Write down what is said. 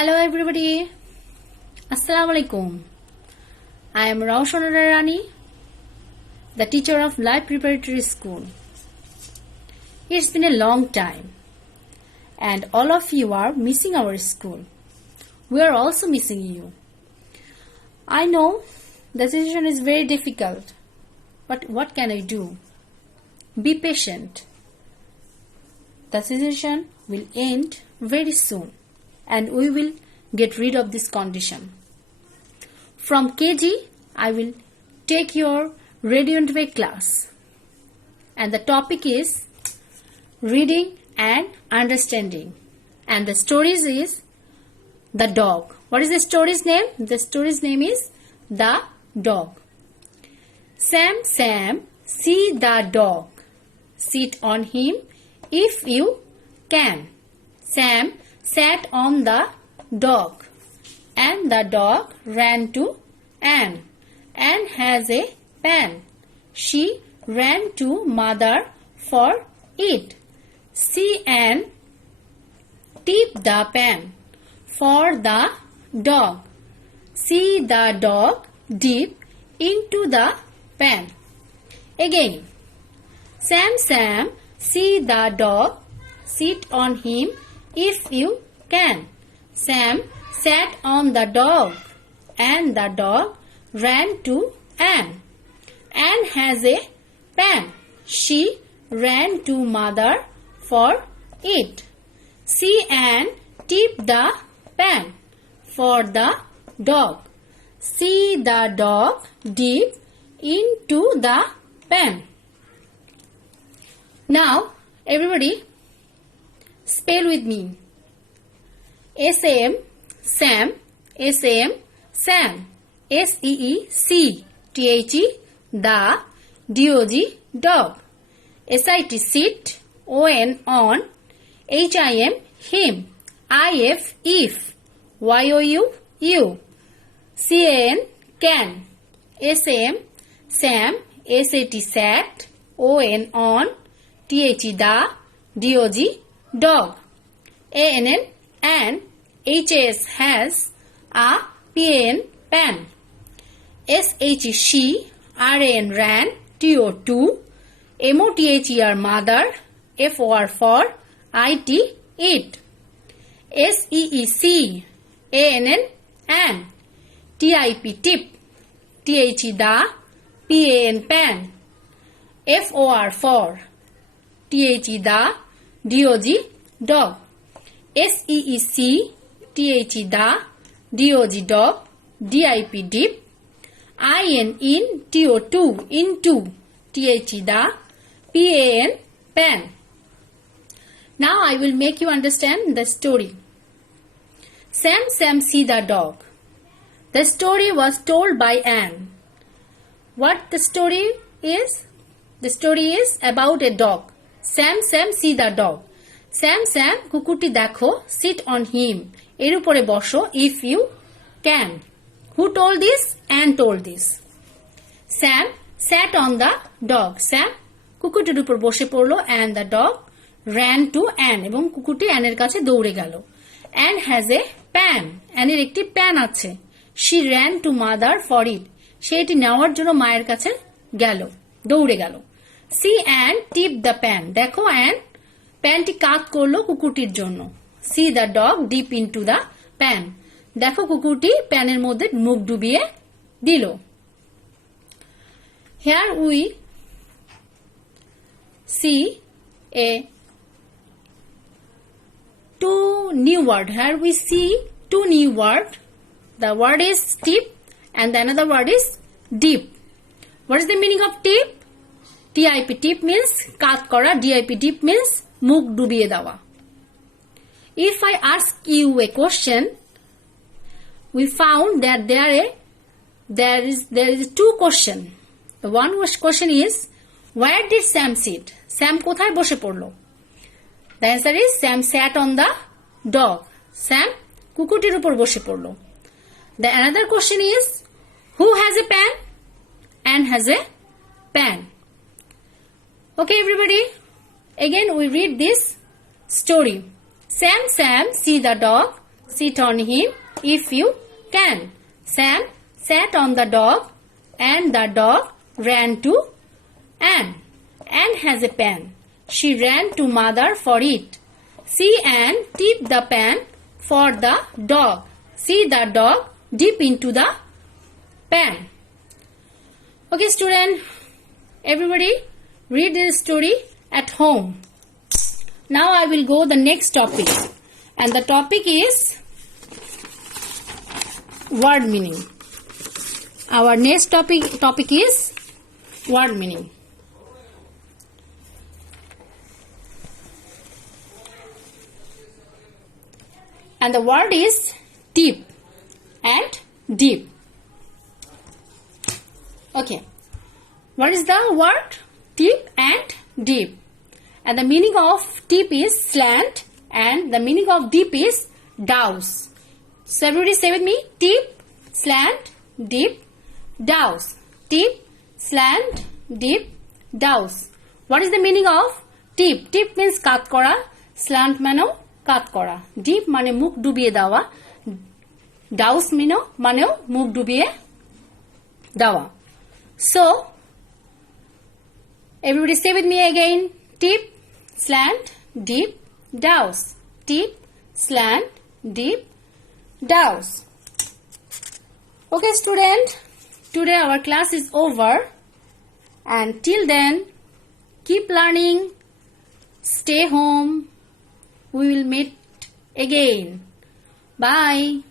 Hello everybody. Assalamu alaikum. I am Raushana Rani, the teacher of Life Preparatory School. It's been a long time and all of you are missing our school. We are also missing you. I know the situation is very difficult, but what can I do? Be patient. The situation will end very soon and we will get rid of this condition. From KG, I will take your Radiant Way class and the topic is reading and understanding, and the stories is The Dog. What is the story's name? The story's name is The Dog. Sam, see the dog. Sit on him if you can. Sam sat on the dog and the dog ran to Anne. Anne has a pan. She ran to mother for it. See Anne tip the pan for the dog. See the dog dip into the pan. Again. Sam, see the dog. Sit on him if you can. Sam sat on the dog and the dog ran to Anne. Anne has a pan. She ran to mother for it. See Anne tip the pan for the dog. See the dog dip into the pan. Now, everybody, spell with me. S-A-M, Sam, S-A-M, Sam, S-E-E-C, T-H-E, the, D-O-G, dog. S-I-T, sit, O-N, on, H-I-M, him, I-F, if, Y-O-U, you, C-A-N, can, S-A-M, Sam, S-A-T, sat, O-N, on, T-H-E, the, D-O-G, dog, A-N-N, and, H-A-S, has, a, P-A-N, pan, S-H-E, she, R-A-N, ran, T-O, to, M-O-T-H-E-R, mother, F-O-R, for, I-T, it, S-E-E-C, A-N-N, and, T-I-P, tip, T-H-E, the, P-A-N, pan, F-O-R, for, T-H-E, the, D-O-G, dog, S-E-E-C, T-H-E, the, D-O-G, dog, D-I-P, dip, I-N, in, T-O, into, T-H-E, the, P-A-N, pan. Now I will make you understand the story. Sam, see the dog. The story was told by Anne. What the story is? The story is about a dog. Sam, see the dog. Sam, কুকুরটি দেখো, sit on him, এর উপরে বসো, if you can. Who told this? Anne told this. Sam sat on the dog. Sam কুকুরটির উপর বসে পড়লো and the dog ran to Anne, এবং কুকুরটি অ্যানের কাছে দৌড়ে গেল. Anne has a pan. অ্যানের একটি প্যান আছে. She ran to mother for it. সে এটি নেওয়ার জন্য মায়ের কাছে গেল, দৌড়ে গেল. See Anne tip the pan. দেখো Anne প্যানটি কাত করলো কুকুরটির জন্য. See the dog dip into the pan. দেখো কুকুরটি প্যানের মধ্যে মুখ ডুবিয়ে দিল. Here we see a two new word. Here we see two new word. The word is tip and the another word is dip. What is the meaning of tip? T-I-P, tip means কাত করা. D-I-P, dip means মুখ ডুবিয়ে দেওয়া. If I ask you a question, we found that there is two question. The one question is, where did Sam sit? Sam কোথায় বসে পড়লো? The answer is Sam sat on the dog. Sam কুকুরটির উপর বসে পড়লো. The another question is, who has a pan? Anne has a pan. Okay, everybody. Again, we read this story. Sam, see the dog. Sit on him if you can. Sam sat on the dog and the dog ran to Anne. Anne has a pen. She ran to mother for it. See Anne tip the pen for the dog. See the dog dip into the pen. Okay, student, everybody read this story at home. Now I will go the next topic, and the topic is word meaning. Our next topic is word meaning. And the word is tip and dip. Okay. What is the word? Tip and dip. And the meaning of tip is slant and the meaning of dip is douse. So everybody say with me. Tip, slant, dip, douse. Tip, slant, dip, douse. What is the meaning of tip? Tip means cut kora. Slant mano cut kora. Dip mane muk dubiye dawa. Douse maneo muk dubiye dawa. So everybody say with me again. Tip, slant, dip, douse. Tip, slant, dip, douse. Okay, student. Today our class is over. And till then, keep learning. Stay home. We will meet again. Bye.